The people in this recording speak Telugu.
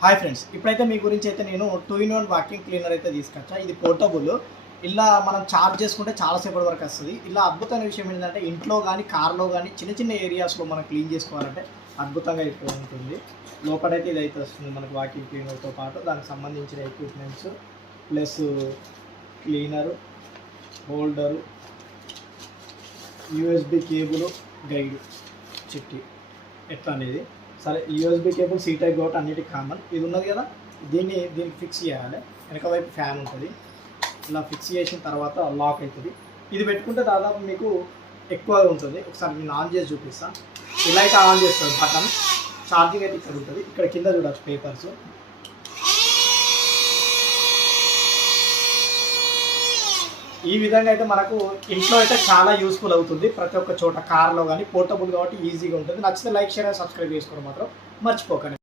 హాయ్ ఫ్రెండ్స్, ఇప్పుడైతే మీ గురించి అయితే నేను 2-in-1 వాక్యూమ్ క్లీనర్ అయితే తీసుకొచ్చా. ఇది పోర్టబుల్. ఇలా మనం చార్జ్ చేసుకుంటే చాలాసేపటి వరకు వస్తుంది. ఇలా అద్భుతమైన విషయం ఏంటంటే ఇంట్లో కానీ కార్లో కానీ చిన్న చిన్న ఏరియాస్లో మనం క్లీన్ చేసుకోవాలంటే అద్భుతంగా ఇప్పుడు ఉంటుంది. లోపలైతే ఇదైతే వస్తుంది మనకు వాక్యూమ్ క్లీనర్తో పాటు దానికి సంబంధించిన equipments plus cleaner, holder, USB cable, guide చిట్టి ఎట్లా అనేది. సరే, యూఎస్బీ కేబుల్ సీ టైప్ కాబట్టి అన్నిటికీ కామన్. ఇది ఉన్నది కదా, దీనికి ఫిక్స్ చేయాలి. వెనక వైపు ఫ్యాన్ ఉంటుంది. ఇలా ఫిక్స్ చేసిన తర్వాత లాక్ అవుతుంది. ఇది పెట్టుకుంటే దాదాపు మీకు ఎక్కువగా ఉంటుంది. ఒకసారి నేను ఆన్ చేసి చూపిస్తాను. ఇలా అయితే ఆన్ చేస్తుంది బటన్. ఛార్జింగ్ అయితే ఇక్కడ ఉంటుంది. ఇక్కడ కింద చూడవచ్చు పేపర్స్. ఈ విధంగా అయితే మనకు ఇంట్లో అయితే చాలా యూస్ఫుల్ అవుతుంది. ప్రతి ఒక్క చోట కార్లో కానీ పోర్టబుల్ కాబట్టి ఈజీగా ఉంటుంది. నచ్చితే లైక్, షేర్, సబ్స్క్రైబ్ చేసుకోవడం మాత్రం మర్చిపోకండి.